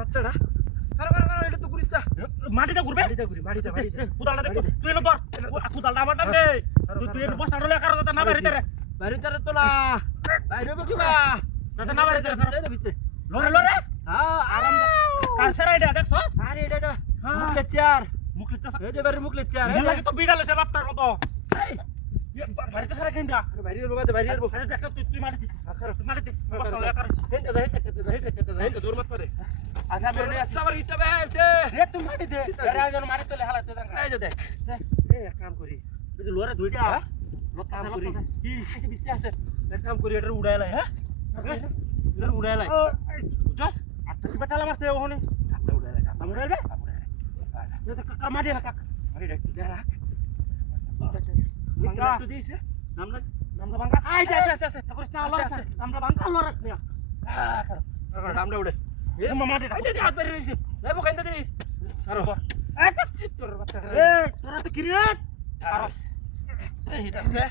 বাচ্চাটা এটা তো করিস না মাটিতে ঘুরবে মাটিতে কুদালটা দেখ তুই এলো ধর কুদালটা আমার নামে তুই এলো বসটা রলে কারো না বাইরে রে বাইরে তো না বাইরে কি বা না বাইরে রে ভিতরে লরে হ্যাঁ আরাম কার সেরা আইডিয়া দেখছস আরে এটা মুখলে চার মুখলে চাষ এই যে বাইরে মুখলে চার এই লাগে তো বিড়াল আছে বাপটার মতো বাড়িতে সারা কেন দা বাইরে বাবা বাইরে আরে দেখ তুই মাটি মাটি বসটা রলে কারো হেন্টা দে সেটা হেন্টা দূর মত করে আচ্ছা আমি রে সাবার ইটা বেলছে রে তুই মাটি দে আরে আজন মাটি তোলে হালা তুই দেখ এই যে দেখ এই এক কাম করি তুই লরে দুইটা কাম করি কি আছে বিচ্ছে আছে এক কাম করি এটা উড়াইলাই হ্যাঁ এটা উড়াইলাই জস আটটা কি বেটালা মারছে ওখানে কাপড় উড়াইলাই কাম উড়াইবে কাকা মাটি না কাকা আরে দেখ তুই রাখ বাঙ্গা তুই দিছে নামটা বাঙ্গা আই আছে করিস না আল্লাহ আছে নামটা বাঙ্গা আল্লাহ রাখ না নামটা উড়ে এ মাটি এই যে হাত বেরিয়ে দিছে লেবু খাইতে দিস আরো তোর বাচ্চা এ তোরা তো ক্রিয়েট আরস এই দামতে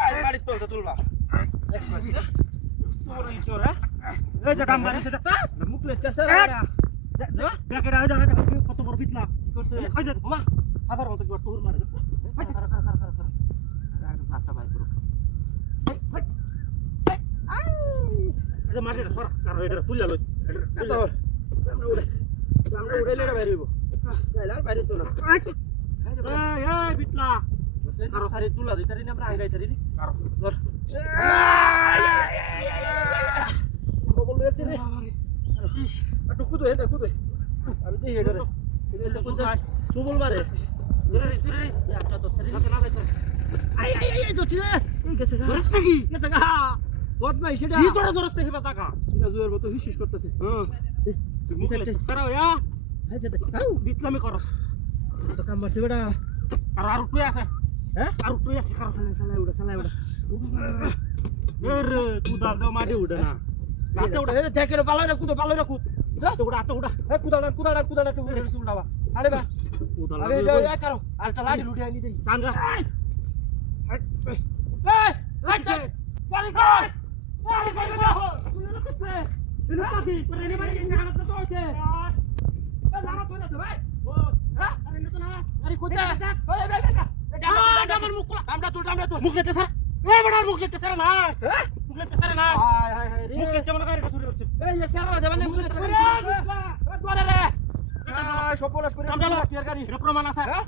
আই বাড়ি তুলতে তুলবা দেখ বাচ্চা তোর এই তোর এই যে ডাম মারিছে দেখতা মুখ লেচাছে দেখ এটা কত বড় পিতলা কি করছে ওই যে মা আবার মত একবার তোর মারে দেখতা ভাতটা বাই করো এটা মাটি সর কারো এটা তুললা লই এটা আমরা উড়াইলে এটা বাইরে হইব গাইলার বাইরে তো না এই পিতলা কারো সারি তুলা দিতারি না আমরা আঙ্গাই তারি কারো ধর খবর লয়েছে রে একটু কুদো এটা কুদো আমি তো হেডারে এটা কোন সুবল মারে তুই একটা তো তারি না বাইতো আই তো ছিরে এই গেছে গা ধরতে কি গেছে গা বদমাই সেটা কি তোরা ধরতে হেবা টাকা সিনা জুয়ের মতো হিসিস করতেছে তুই মুখে সারাও ইয়া এই যে দেখ আউ বিতলামি করস তো কাম মারছে বেটা কারো আর তুই আছে হ্যাঁ আর তুই আছে কারো সালাই উড়া এর কুদাল দাও মাটি উড়ে না রাতে উড়া এ দেখে পালাই রাখু হাতে উড়া এ কুদাল একটু উড়ে উড়াবা আরে বা কুদাল আরে এটা করো আর একটা লাঠি লুটি আনি দেই চাঙ্গা এই লাঠি বাড়ি কর তুই লোকছে এনে পাছি তোর এনে বাড়ি গেছে আমার তো হইছে এ জামা তুই না ভাই ও হ্যাঁ আরে নতুন না আরে কোথা ওই আমার মুখ ডামটা তোর মুখ লেতে স্যার এ বড় মুখ লেতে স্যার না মুখ লেতে স্যার না হাই রে মুখ লেতে মনে করে শুরু হচ্ছে এই সারা দেবানে মুলে চলে তোরে রে সব পলাশ করে আমরা গাড়ি এটা প্রমাণ আছে হ্যাঁ